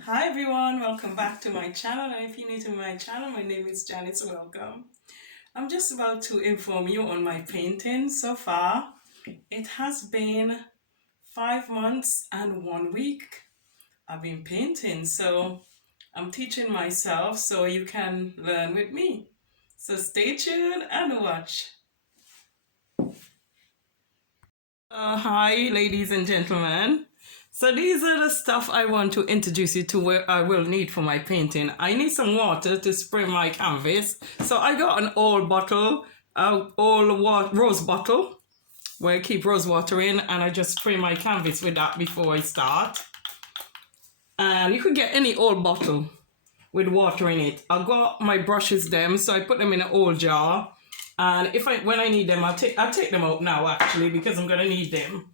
Hi everyone, welcome back to my channel, and if you're new to my channel, my name is Janice. Welcome. I'm just about to inform you on my painting so far. It has been 5 months and 1 week I've been painting, so I'm teaching myself so you can learn with me. So stay tuned and watch. Hi ladies and gentlemen. So these are the stuff I want to introduce you to where I will need for my painting. I need some water to spray my canvas. So I got an old bottle, rose bottle where I keep rose water in, and I just spray my canvas with that before I start. And you could get any old bottle with water in it. I got my brushes them, so I put them in an old jar. And when I need them, I'll take them out now actually, because I'm gonna need them.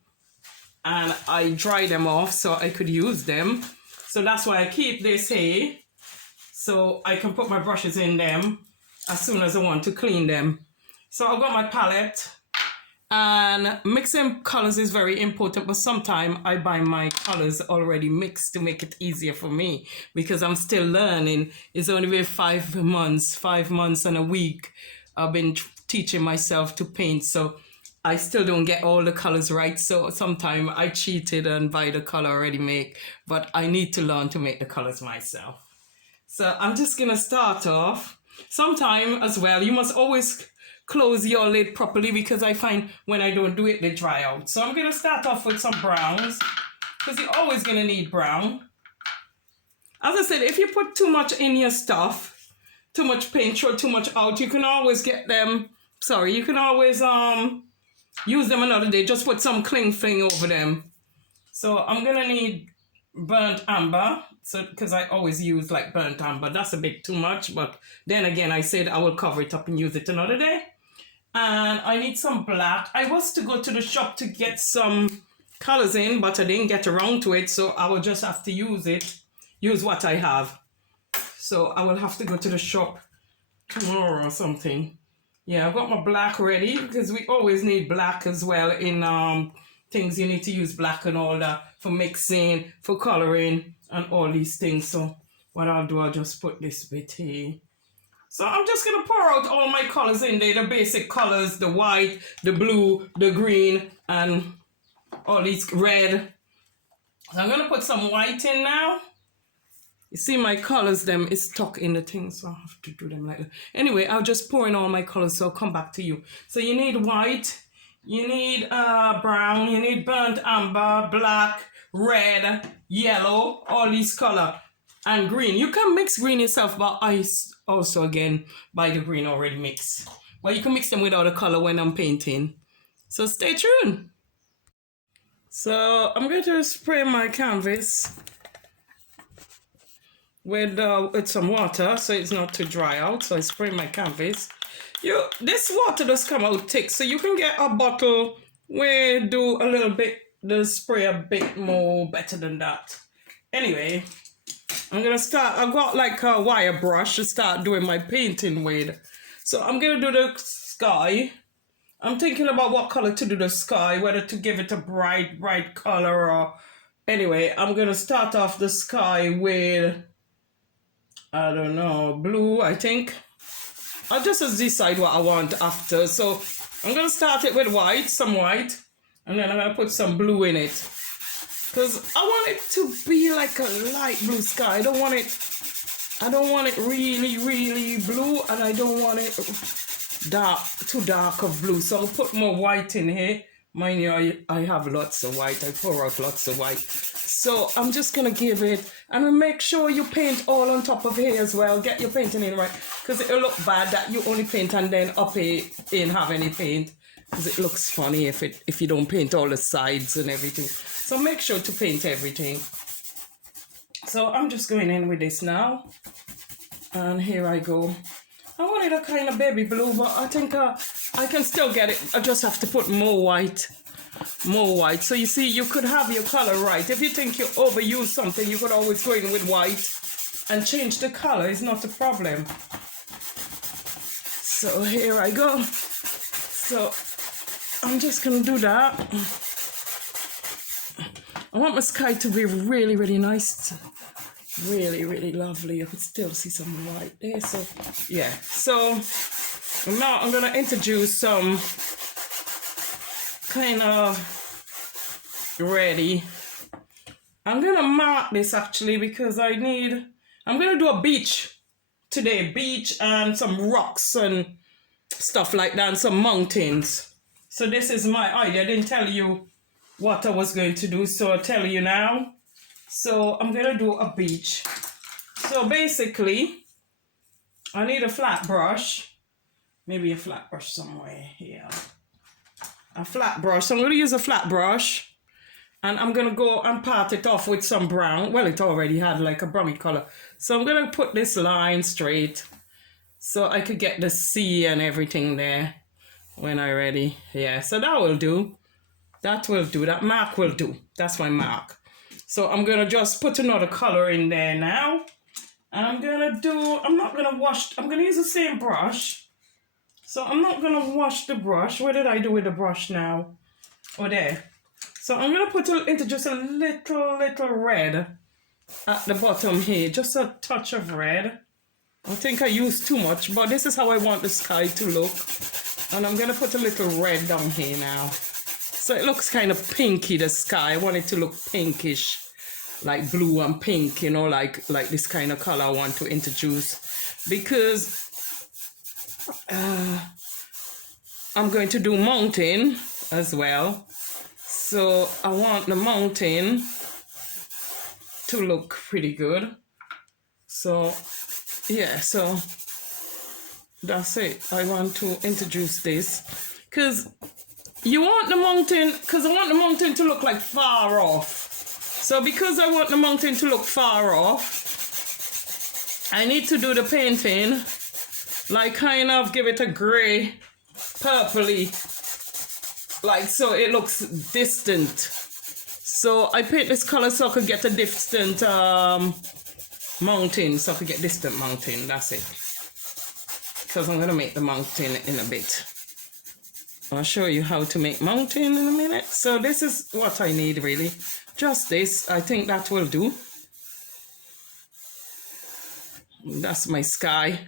And I dry them off so I could use them. So that's why I keep this here, so I can put my brushes in them as soon as I want to clean them. So I've got my palette, and mixing colors is very important, but sometimes I buy my colors already mixed to make it easier for me, because I'm still learning. It's only been 5 months and a week I've been teaching myself to paint, so I still don't get all the colors right. So sometimes I cheated and buy the color already made, but I need to learn to make the colors myself. So I'm just gonna start off. Sometime as well, you must always close your lid properly, because I find when I don't do it, they dry out. So I'm gonna start off with some browns, because you're always gonna need brown. As I said, if you put too much in your stuff, too much paint or too much out, you can always you can always use them another day. Just put some cling film over them. So I'm gonna need burnt amber, so because I always use like burnt amber. That's a bit too much, but then again, I said I will cover it up and use it another day. And I need some black. I was to go to the shop to get some colors in, but I didn't get around to it, so I will just have to use what I have. So I will have to go to the shop tomorrow or something. Yeah, I've got my black ready, because we always need black as well in things. You need to use black and all that for mixing, for coloring, and all these things. So what I'll do, I'll just put this bit here. So I'm just going to pour out all my colors in there, the basic colors, the white, the blue, the green, and all these red. So I'm going to put some white in now. You see my colors, them is stuck in the thing, so I have to do them like that. Anyway, I'll just pour in all my colors, so I'll come back to you. So you need white, you need brown, you need burnt amber, black, red, yellow, all these color, and green. You can mix green yourself, but I also again buy the green already mixed. But you can mix them without a color when I'm painting. So stay tuned. So I'm going to spray my canvas with some water, so it's not too dry out. So I spray my canvas. This water does come out thick, so you can get a bottle where do a little bit, the spray a bit more better than that. Anyway, I'm gonna start. I've got like a wire brush to start doing my painting with. So I'm gonna do the sky. I'm thinking about what color to do the sky, whether to give it a bright color or... Anyway, I'm gonna start off the sky with, I don't know, blue, I think. I'll just decide what I want after. So I'm going to start it with white, some white, and then I'm going to put some blue in it. Because I want it to be like a light blue sky. I don't want it really blue, and I don't want it too dark of blue. So I'll put more white in here. Mind you, I have lots of white. I pour out lots of white. So I'm just going to give it, and make sure you paint all on top of here as well. Get your painting in right, because it'll look bad that you only paint and then up here ain't have any paint, because it looks funny if you don't paint all the sides and everything. So make sure to paint everything. So I'm just going in with this now, and here I go. I wanted a kind of baby blue, but I think I can still get it. I just have to put more white. So you see, you could have your color right. If you think you overuse something, you could always go in with white and change the color. It's not a problem. So here I go. So I'm just gonna do that. I want my sky to be really nice. Really, really lovely. I could still see some white there. So, yeah. So, now I'm going to introduce some kind of ready. I'm going to mark this actually because I'm going to do a beach today. Beach and some rocks and stuff like that and some mountains. So this is my idea. I didn't tell you what I was going to do, so I'll tell you now. So I'm going to do a beach. So basically, I need a flat brush. Maybe a flat brush somewhere here. A flat brush. So I'm going to use a flat brush. And I'm going to go and part it off with some brown. Well, it already had like a browny color. So I'm going to put this line straight. So I could get the C and everything there when I'm ready. Yeah, so that will do. That will do. That mark will do. That's my mark. So I'm going to just put another color in there now. And I'm going to use the same brush. So I'm not going to wash the brush. What did I do with the brush now? Oh, there. So I'm going to introduce a little red at the bottom here. Just a touch of red. I think I used too much, but this is how I want the sky to look. And I'm going to put a little red down here now. So it looks kind of pinky, the sky. I want it to look pinkish, like blue and pink, you know, like this kind of color I want to introduce. Because I'm going to do mountain as well. So I want the mountain to look pretty good. So yeah, so that's it. I want to introduce this because I want the mountain to look like far off. So because I want the mountain to look far off, I need to do the painting like kind of give it a gray, purpley, like so it looks distant. So I paint this color so I could get a distant mountain, so I could get distant mountain. That's it. Because I'm going to make the mountain in a bit. I'll show you how to make mountain in a minute. So this is what I need really. Just this. I think that will do. That's my sky.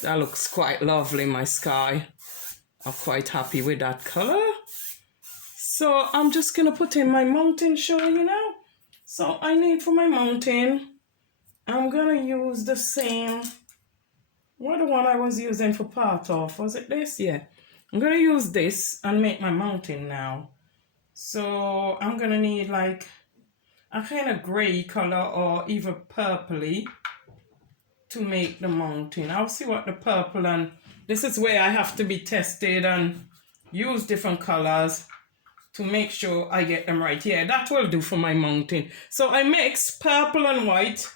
That looks quite lovely, my sky. I'm quite happy with that color. So I'm just going to put in my mountain, show you now. So I need for my mountain, I'm going to use the same, what the one I was using for part off. Was it this? Yeah. I'm going to use this and make my mountain now. So I'm going to need like a kind of gray color or even purpley to make the mountain. I'll see what the purple, and this is where I have to be tested and use different colors to make sure I get them right. Yeah, that will do for my mountain. So I mix purple and white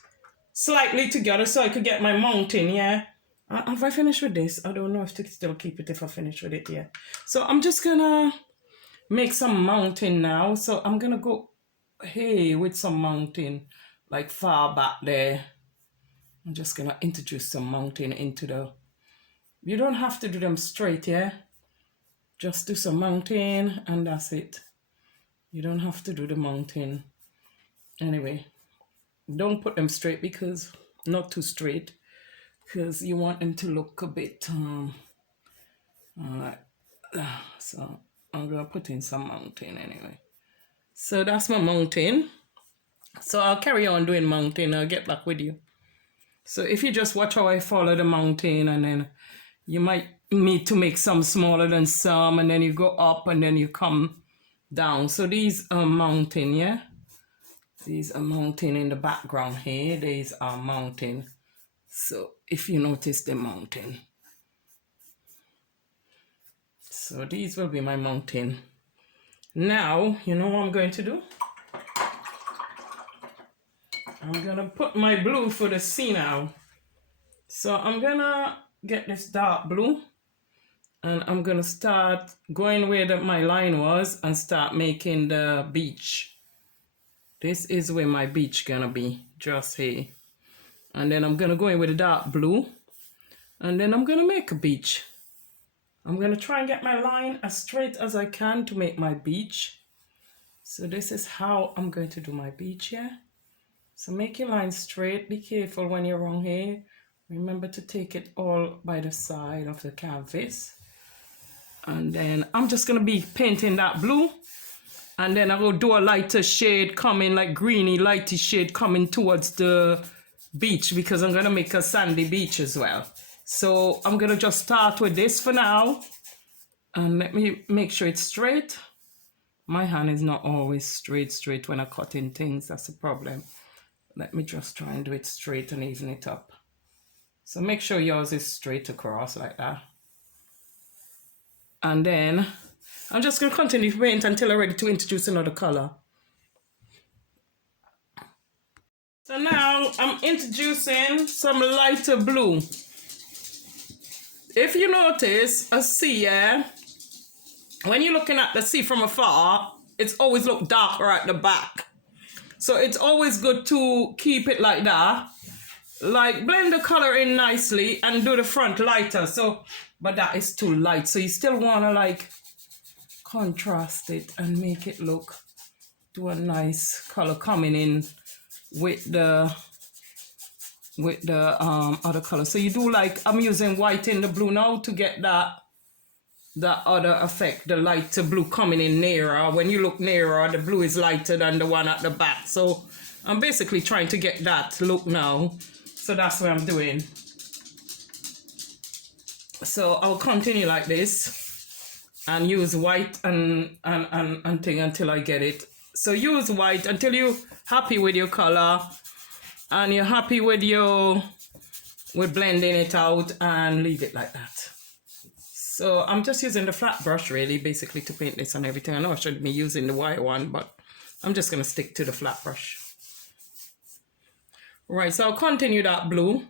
slightly together so I could get my mountain, yeah. Have I finished with this? I don't know if to still keep it if I finish with it, yeah. So I'm just gonna make some mountain now. So I'm gonna go here with some mountain, like far back there. I'm just gonna introduce some mountain into the, you don't have to do them straight, yeah. Just do some mountain and that's it. You don't have to do the mountain. Anyway, don't put them straight because, not too straight, because you want them to look a bit, so I'm gonna put in some mountain anyway. So that's my mountain. So I'll carry on doing mountain. I'll get back with you. So if you just watch how I follow the mountain, and then you might need to make some smaller than some, and then you go up and then you come down. So these are mountain, yeah? These are mountain in the background here. These are mountain. So if you notice the mountain. So these will be my mountain. Now, you know what I'm going to do? I'm going to put my blue for the sea now. So I'm going to get this dark blue. And I'm going to start going where my line was and start making the beach. This is where my beach going to be, just here. And then I'm going to go in with the dark blue. And then I'm going to make a beach. I'm going to try and get my line as straight as I can to make my beach. So this is how I'm going to do my beach here. So make your line straight. Be careful when you're wrong here. Remember to take it all by the side of the canvas. And then I'm just going to be painting that blue. And then I will do a lighter shade coming, like greeny, lighty shade coming towards the beach, because I'm going to make a sandy beach as well. So I'm going to just start with this for now. And let me make sure it's straight. My hand is not always straight when I cut in things. That's the problem. Let me just try and do it straight and even it up. So make sure yours is straight across like that. And then I'm just going to continue to paint until I'm ready to introduce another color. So now I'm introducing some lighter blue. If you notice a sea, yeah, when you're looking at the sea from afar, it's always look darker at the back. So it's always good to keep it like that. Like blend the color in nicely and do the front lighter. So, but that is too light. So you still want to like contrast it and make it look to a nice color coming in with the other color. So you do like, I'm using white in the blue now to get that other effect, the lighter blue coming in nearer. When you look nearer, the blue is lighter than the one at the back. So I'm basically trying to get that look now. So that's what I'm doing. So I'll continue like this and use white and thing until I get it. So use white until you're happy with your color and you're happy with blending it out, and leave it like that. So I'm just using the flat brush really basically to paint this and everything. I know I should be using the wire one, but I'm just going to stick to the flat brush. Right, so I'll continue that blue.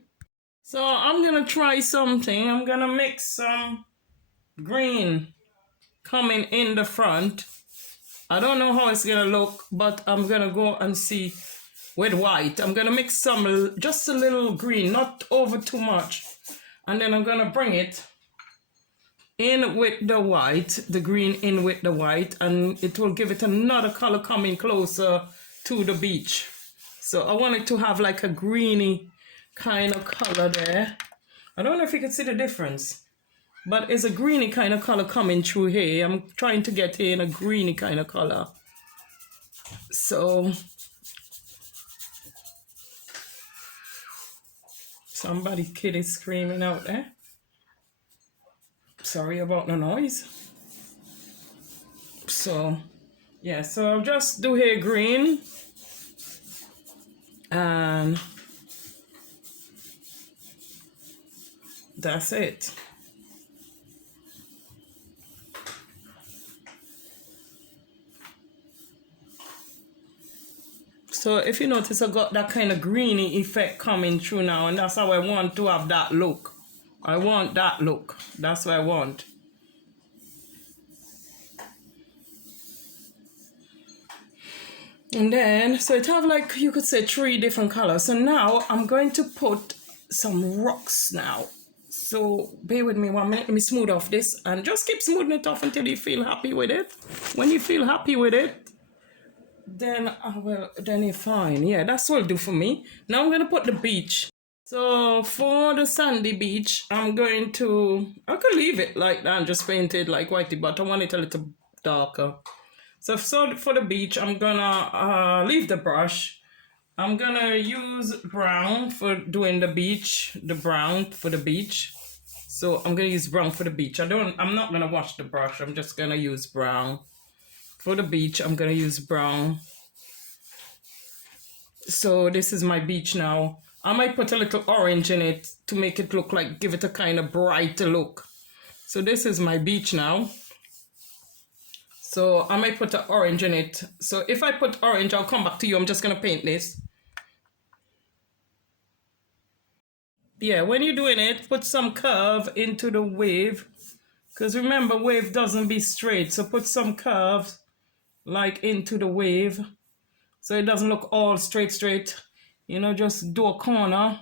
So I'm going to try something. I'm going to mix some green coming in the front. I don't know how it's going to look, but I'm going to go and see with white. I'm going to mix some, just a little green, not over too much. And then I'm going to bring it in with the white, the green in with the white, and it will give it another color coming closer to the beach. So I want it to have like a greeny kind of color there. I don't know if you can see the difference, but it's a greeny kind of color coming through here. I'm trying to get here in a greeny kind of color. So somebody kid is screaming out there. Sorry about the noise. So yeah, so I'll just do here green and that's it. So if you notice, I got that kind of greeny effect coming through now, and that's how I want to have that look. I want that look. That's what I want. And then, so it have like, you could say 3 different colors. So now I'm going to put some rocks now. So bear with me 1 minute. Let me smooth off this and just keep smoothing it off until you feel happy with it. When you feel happy with it, then you're fine. Yeah, that's what it'll do for me. Now I'm going to put the beach. So for the sandy beach, I could leave it like that and just paint it like whitey, but I want it a little darker. So for the beach, I'm gonna leave the brush. I'm gonna use brown for doing the beach, the brown for the beach. So I'm gonna use brown for the beach. I'm not gonna wash the brush. I'm just gonna use brown. For the beach, I'm gonna use brown. So this is my beach now. I might put a little orange in it to make it look like, give it a kind of brighter look. So this is my beach now. So I might put an orange in it. So if I put orange, I'll come back to you. I'm just going to paint this. Yeah, when you're doing it, put some curve into the wave. Because remember, wave doesn't be straight. So put some curves like into the wave. So it doesn't look all straight. You know, just do a corner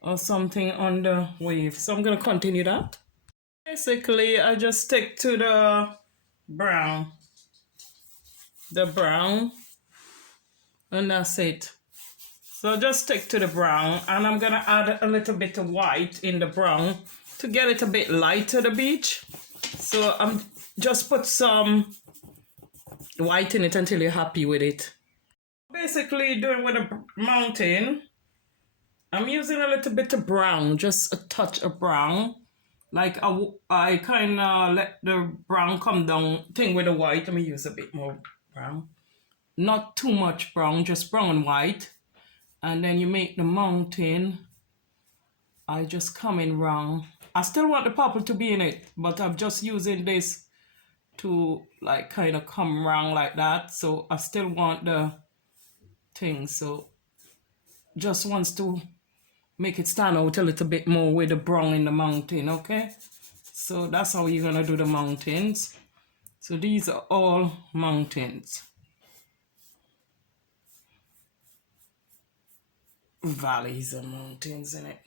or something on the wave. So I'm going to continue that. Basically, I just stick to the brown. And that's it. So just stick to the brown, and I'm gonna add a little bit of white in the brown to get it a bit lighter, the beach. So I'm just put some white in it until you're happy with it. Basically doing with a mountain, I'm using a little bit of brown, just a touch of brown. Like I kind of let the brown come down thing with the white. Let me use a bit more brown. Not too much brown, just brown and white. And then you make the mountain. I just come in round. I still want the purple to be in it, but I'm just using this to like kind of come round like that. So I still want the thing. So just wants to make it stand out a little bit more with the brown in the mountain, okay? So that's how you're gonna do the mountains. So these are all mountains. Valleys and mountains in it.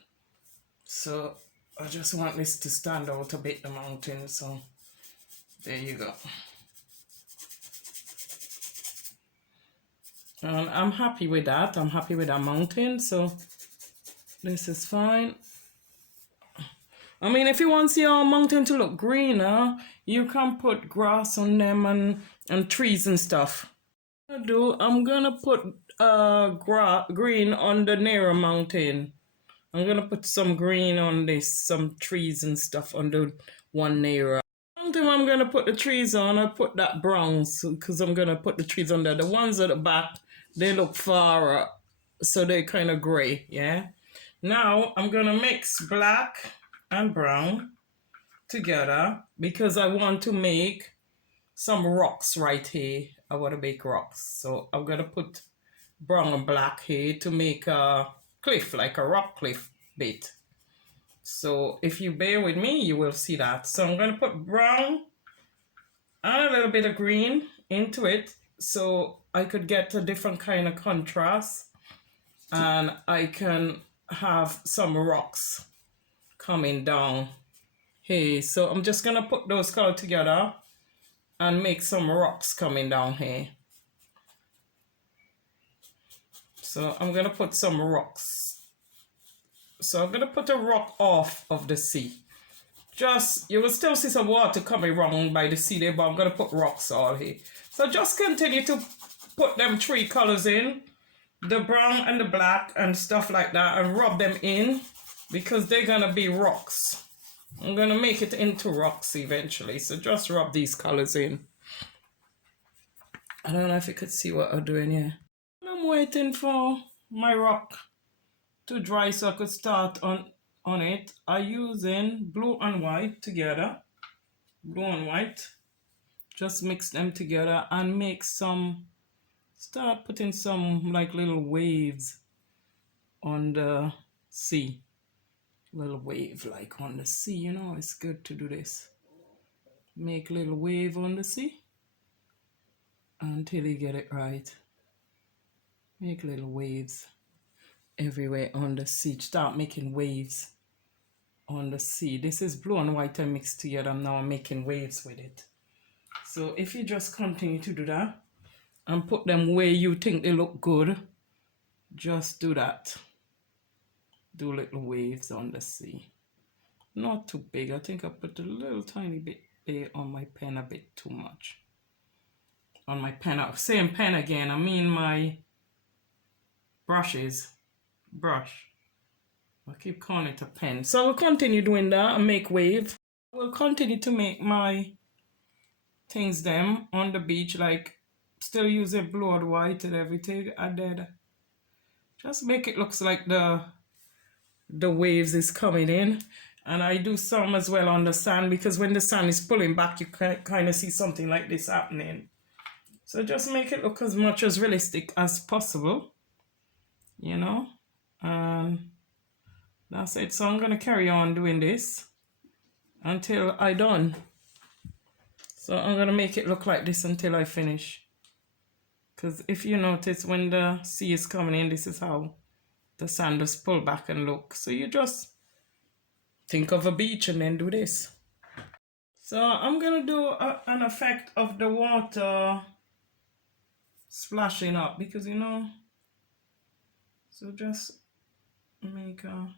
So I just want this to stand out a bit, the mountain. So there you go. And I'm happy with that. I'm happy with that mountain. So this is fine. I mean, if you want your mountain to look greener, you can put grass on them and trees and stuff. I'm gonna put green on the nearer mountain. I'm gonna put some green on this, some trees and stuff on the one nearer. Mountain I'm gonna put the trees on, I put that brown because I'm gonna put the trees on there. The ones at the back, they look far up, so they're kind of gray, yeah? Now I'm gonna mix black and brown together because I want to make some rocks right here. I want to make rocks. So I'm going to put brown and black here to make a cliff, like a rock cliff bit. So if you bear with me, you will see that. So I'm going to put brown and a little bit of green into it so I could get a different kind of contrast and I can have some rocks coming down here. So I'm just gonna put those colors together and make some rocks coming down here. So I'm gonna put some rocks. So I'm gonna put a rock off of the sea. Just, you will still see some water coming around by the sea there, but I'm gonna put rocks all here. So just continue to put them three colors in, the brown and the black and stuff like that, and rub them in because they're gonna be rocks. I'm gonna make it into rocks eventually, so just rub these colors in. I don't know if you could see what I'm doing here. I'm waiting for my rock to dry so I could start on it. I'm using blue and white together. Blue and white. Just mix them together and make some, start putting some like little waves on the sea. Little wave like on the sea, you know, it's good to do this. Make little wave on the sea until you get it right. Make little waves everywhere on the sea. Start making waves on the sea. This is blue and white I mixed together. Now I'm making waves with it. So if you just continue to do that and put them where you think they look good, just do that. Do little waves on the sea. Not too big. I think I put a little tiny bit there on my pen, a bit too much. On my pen, same pen again. I mean my brush. I keep calling it a pen. So I will continue doing that and make wave. I will continue to make my things them on the beach, like still using blue and white and everything. And then just make it looks like the waves is coming in. And I do some as well on the sand because when the sun is pulling back, you can kind of see something like this happening. So just make it look as much as realistic as possible, you know. That's it. So I'm going to carry on doing this until I'm done. So I'm going to make it look like this until I finish. Because if you notice, when the sea is coming in, this is how the sand just pull back and look. So you just think of a beach and then do this. So I'm going to do an effect of the water splashing up because, you know, So just make all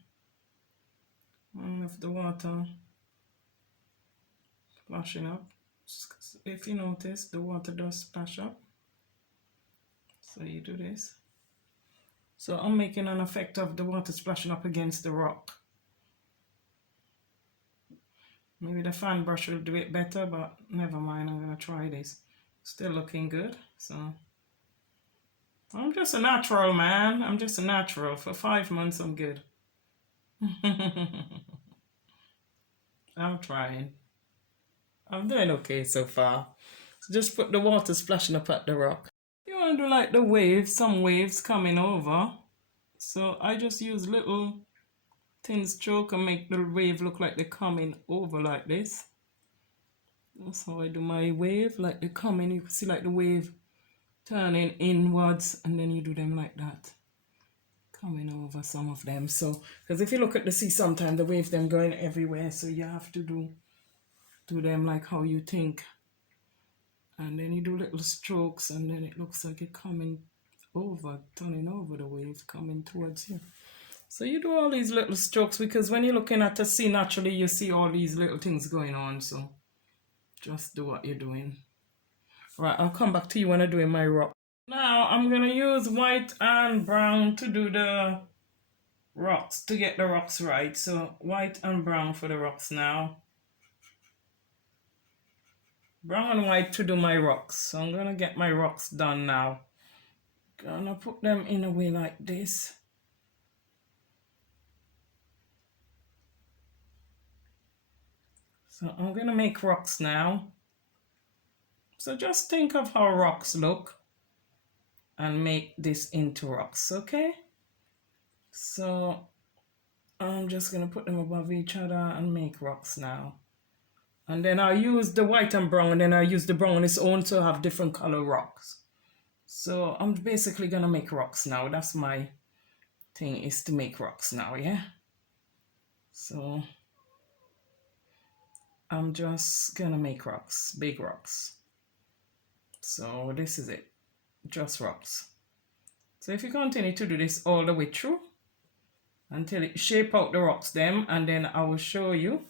of the water splashing up. If you notice, the water does splash up. So you do this. So I'm making an effect of the water splashing up against the rock. Maybe the fan brush will do it better, but never mind, I'm gonna try this. Still looking good, so. I'm just a natural, man. I'm just a natural. For 5 months, I'm good. I'm trying. I'm doing okay so far. So just put the water splashing up at the rock. You want to do like the waves, some waves coming over. So I just use little thin stroke and make the wave look like they're coming over like this. That's how I do my wave, like they're coming. You can see like the wave turning inwards, and then you do them like that, coming over some of them. So because if you look at the sea, sometimes the waves them going everywhere, so you have to do them like how you think. And then you do little strokes, and then it looks like it coming over, turning over the wave, coming towards you. So you do all these little strokes, because when you're looking at the sea, naturally you see all these little things going on. So just do what you're doing. Right, I'll come back to you when I'm doing my rock. Now I'm gonna use white and brown to do the rocks, to get the rocks right. So white and brown for the rocks now. Brown and white to do my rocks. So I'm gonna get my rocks done now. Gonna put them in a way like this. So I'm gonna make rocks now. So just think of how rocks look and make this into rocks, okay? So I'm just gonna put them above each other and make rocks now. And then I'll use the white and brown, and then I'll use the brown on its own to have different color rocks. So I'm basically gonna make rocks now. That's my thing, is to make rocks now, yeah? So I'm just gonna make rocks, big rocks. So this is it, just rocks. So if you continue to do this all the way through until it shape out the rocks them, and then I will show you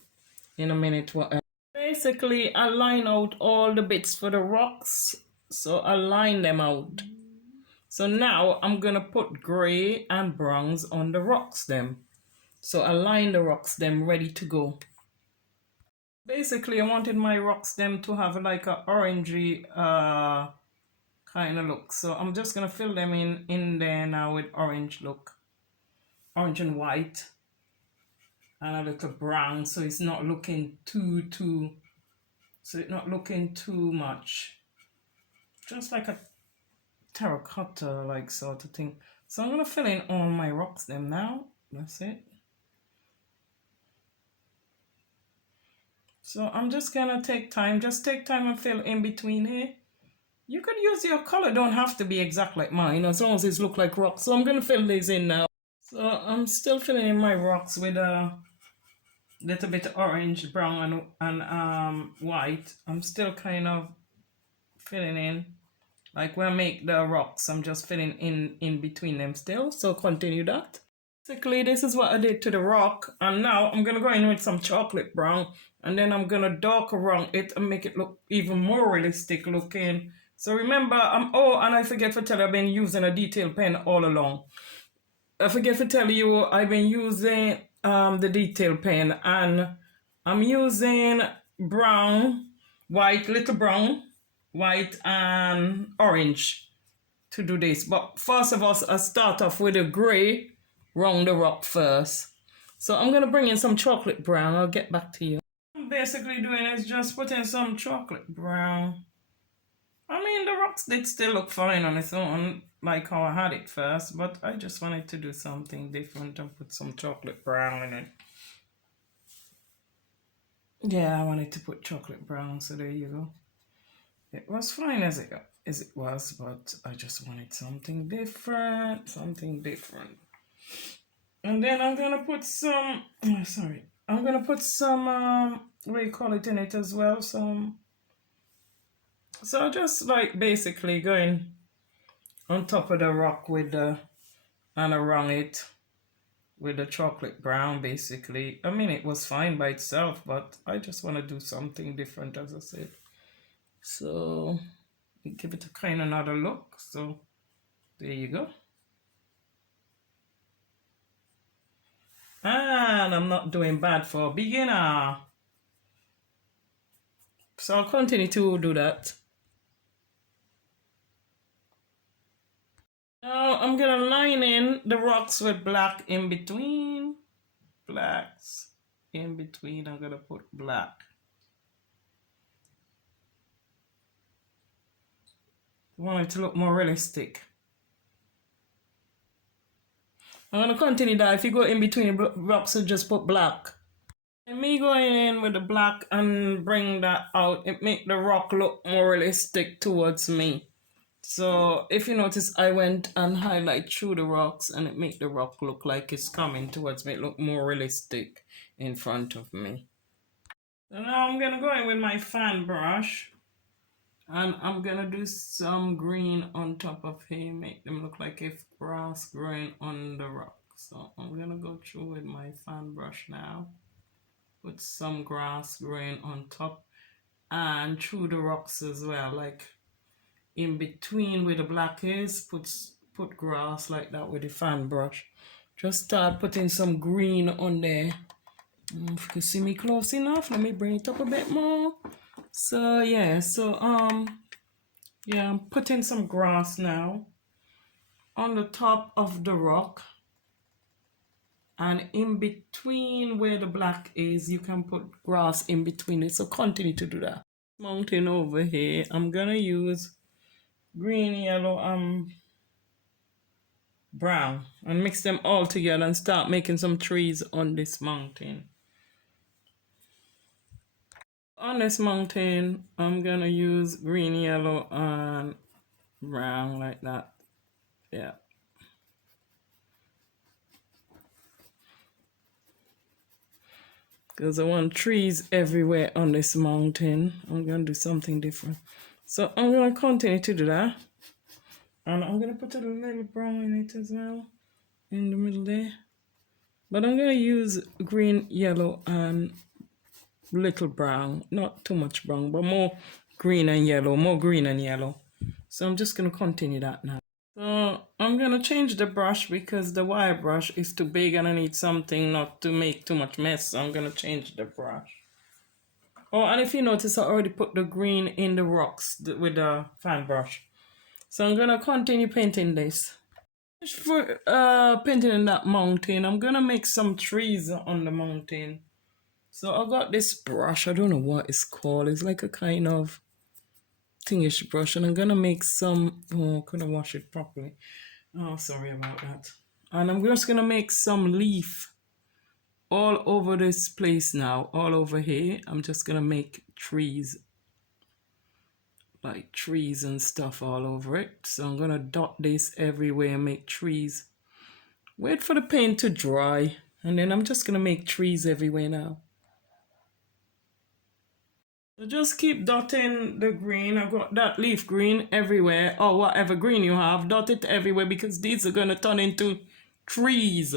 in a minute what basically I line out all the bits for the rocks. So I line them out. So now I'm gonna put gray and browns on the rocks them. So I line the rocks them ready to go. Basically I wanted my rocks them to have like a orangey kind of look. So I'm just gonna fill them in there now with orange look. Orange and white. And a little brown, so it's not looking so it's not looking too much. Just like a terracotta like sort of thing. So I'm gonna fill in all my rocks them now. That's it. So I'm just gonna take time, and fill in between here. You could use your color, don't have to be exact like mine, as long as it look like rocks. So I'm gonna fill these in now. So I'm still filling in my rocks with a little bit of orange, brown, and white. I'm still kind of filling in. Like when I make the rocks, I'm just filling in between them still. So continue that. Basically, this is what I did to the rock. And now I'm going to go in with some chocolate brown. And then I'm going to dark around it and make it look even more realistic looking. So remember, oh, and I forget to tell you, I've been using a detail pen all along. I forget to tell you, I've been using the detail pen. And I'm using brown, white, little brown, white and orange to do this. But first of all, I start off with a gray round the rock first. So I'm going to bring in some chocolate brown. I'll get back to you. What I'm basically doing is just putting some chocolate brown. I mean, the rocks did still look fine on its own, like how I had it first, but I just wanted to do something different and put some chocolate brown in it. Yeah, I wanted to put chocolate brown, so there you go. It was fine as it was, but I just wanted something different, And then I'm gonna put some, I'm gonna put some, what do you call it in it as well, so just like basically going on top of the rock with the and I wrung it with the chocolate brown basically. I mean, it was fine by itself, but I just want to do something different, as I said. So give it a kind of another look. So there you go. And I'm not doing bad for a beginner. So I'll continue to do that. Now I'm gonna line in the rocks with black in between. Blacks in between. I'm gonna put black. I want it to look more realistic. I'm gonna continue that. If you go in between the rocks, you just put black. And me going in with the black and bring that out, it make the rock look more realistic towards me. So if you notice, I went and highlight through the rocks and it make the rock look like it's coming towards me. It look more realistic in front of me. So now I'm gonna go in with my fan brush and I'm gonna do some green on top of him, make them look like if grass growing on the rock. So I'm gonna go through with my fan brush now. Put some grass growing on top and through the rocks as well, like in between where the black is, put grass like that with the fan brush. Just start putting some green on there. If you can see me close enough, let me bring it up a bit more. So yeah, yeah, I'm putting some grass now on the top of the rock. And in between where the black is, you can put grass in between it. So continue to do that. Mountain over here, I'm gonna use green, yellow, brown and mix them all together and start making some trees on this mountain. On this mountain, I'm gonna use green, yellow, and brown like that. Yeah. Because I want trees everywhere on this mountain. I'm gonna do something different. So I'm gonna continue to do that. And I'm gonna put a little brown in it as well, in the middle there. But I'm gonna use green, yellow, and little brown. Not too much brown, but more green and yellow, more green and yellow. So I'm just gonna continue that now. So I'm gonna change the brush because the wire brush is too big and I need something not to make too much mess. So I'm gonna change the brush. Oh, and if you notice, I already put the green in the rocks with the fan brush. So I'm gonna continue painting this. For painting in that mountain, I'm gonna make some trees on the mountain. So I got this brush, I don't know what it's called. It's like a kind of thingish brush, and I'm gonna make some, oh, I couldn't wash it properly. Oh, sorry about that. And I'm just gonna make some leaf all over this place now, all over here. I'm just gonna make trees, like trees and stuff all over it. So I'm gonna dot this everywhere and make trees. Wait for the paint to dry, and then I'm just gonna make trees everywhere now. So just keep dotting the green. I've got that leaf green everywhere, or whatever green you have, dot it everywhere because these are gonna turn into trees.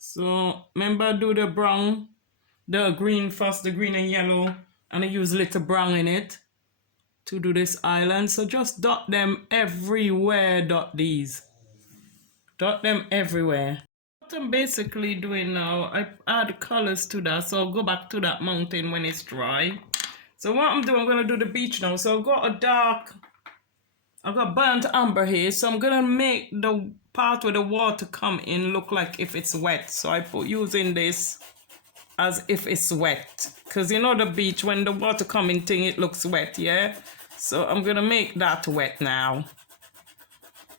So remember, do the brown, the green first, the green and yellow, and I use a little brown in it to do this island. So just dot them everywhere, dot these. Dot them everywhere. What I'm basically doing now, I add colors to that, so I'll go back to that mountain when it's dry. So what I'm doing, I'm gonna do the beach now. So I've got burnt umber here, so I'm gonna make the part where the water come in look like if it's wet. So I put using this as if it's wet, because you know the beach, when the water come in thing, it looks wet, yeah? So I'm gonna make that wet now.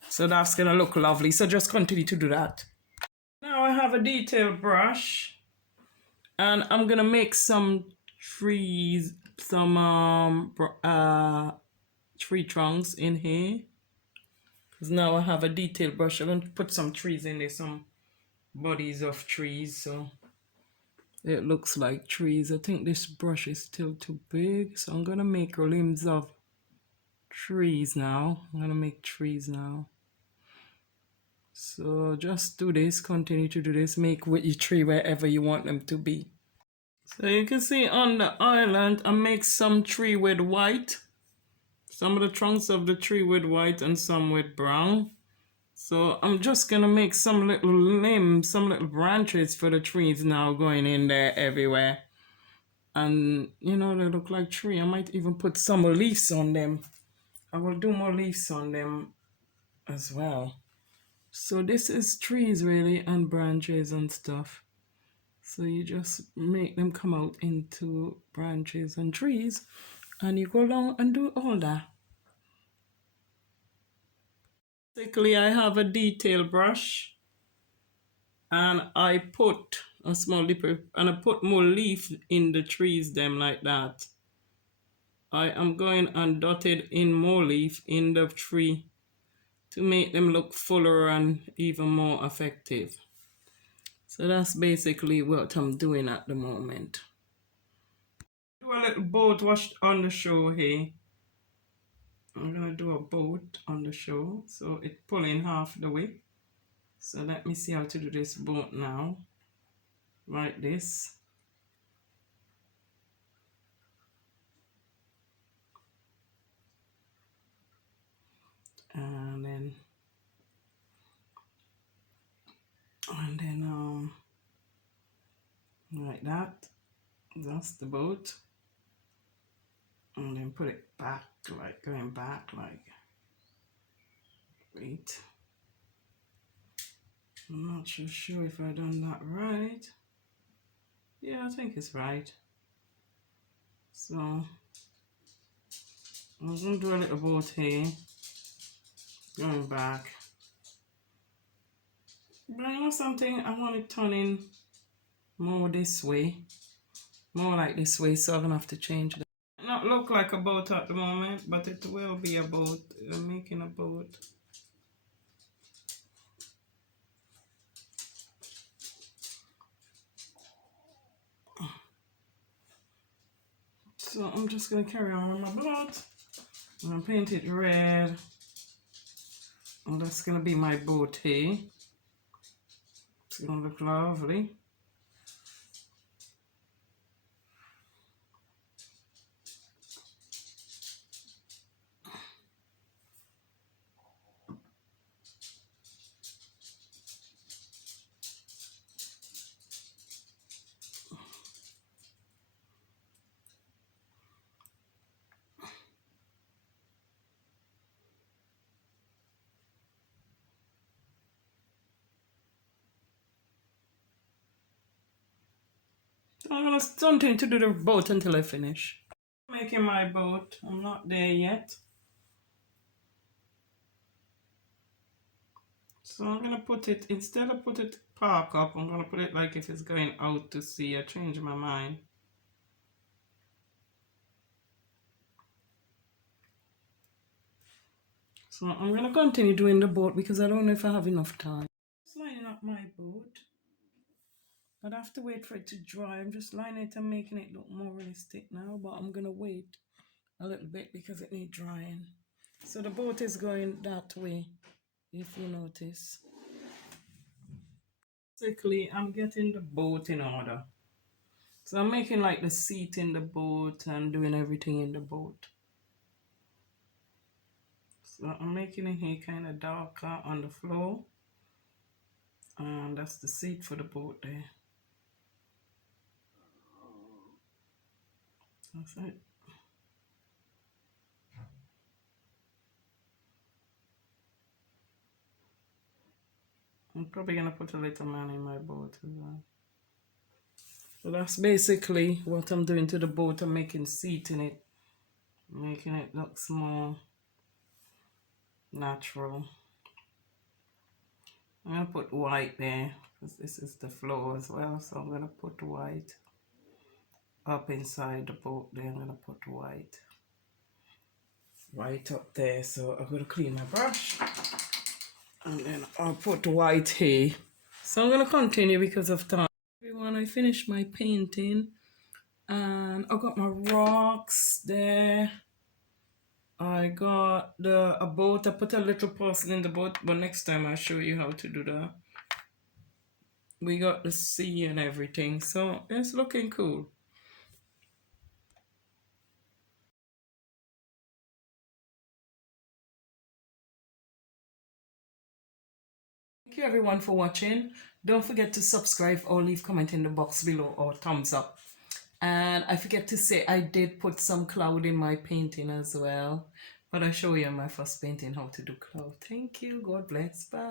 So that's gonna look lovely. So just continue to do that. Now I have a detail brush and I'm gonna make some trees, some tree trunks in here. Because now I have a detail brush. I'm going to put some trees in there, some bodies of trees, so it looks like trees. I think this brush is still too big, so I'm gonna make limbs of trees now. I'm gonna make trees now. So just do this, continue to do this, make with your tree wherever you want them to be. So you can see on the island, I make some tree with white. Some of the trunks of the tree with white and some with brown. So I'm just gonna make some little limbs, some little branches for the trees now going in there everywhere. And you know, they look like tree. I might even put some leaves on them. I will do more leaves on them as well. So this is trees really and branches and stuff. So you just make them come out into branches and trees and you go along and do all that. Basically, I have a detail brush and I put a small lipper and I put more leaf in the trees them like that. I am going and dotted in more leaf in the tree to make them look fuller and even more effective. So that's basically what I'm doing at the moment. Do a little boat wash on the show here. I'm gonna do a boat on the show so it's pulling half the way. So let me see how to do this boat now. Like this. And then like that. That's the boat. And then put it back, like going back, like, wait. I'm not sure if I done that right. Yeah, I think it's right. So I'm gonna do a little boat here, going back. But you know something, I want it turning more this way, more like this way, so I'm gonna have to change that. Not look like a boat at the moment, but it will be a boat. I'm making a boat. So I'm just gonna carry on with my boat. I'm gonna paint it red. And that's gonna be my boat here. It's gonna look lovely. I'm gonna continue to do the boat until I finish. Making my boat. I'm not there yet. So I'm gonna put it, instead of put it park up, I'm gonna put it like if it's going out to sea. I changed my mind. So I'm gonna continue doing the boat because I don't know if I have enough time. Just lining up my boat. I'd have to wait for it to dry. I'm just lining it and making it look more realistic now, but I'm gonna wait a little bit because it needs drying. So the boat is going that way, if you notice. Basically, I'm getting the boat in order. So I'm making like the seat in the boat and doing everything in the boat. So I'm making it here kind of darker on the floor. And that's the seat for the boat there. That's it. I'm probably gonna put a little man in my boat as well. So that's basically what I'm doing to the boat. I'm making seat in it, making it look more natural. I'm gonna put white there because this is the floor as well. So I'm gonna put white up inside the boat there. I'm gonna put white up there. So I'm gonna clean my brush and then I'll put white here. So I'm gonna continue because of time. Everyone, I finished my painting and I got my rocks there. I got a boat. I put a little person in the boat, but next time I'll show you how to do that. We got the sea and everything, so it's looking cool. Thank you everyone for watching. Don't forget to subscribe or leave comment in the box below or thumbs up. And I forget to say I did put some cloud in my painting as well. But I show you in my first painting how to do cloud. Thank you. God bless. Bye.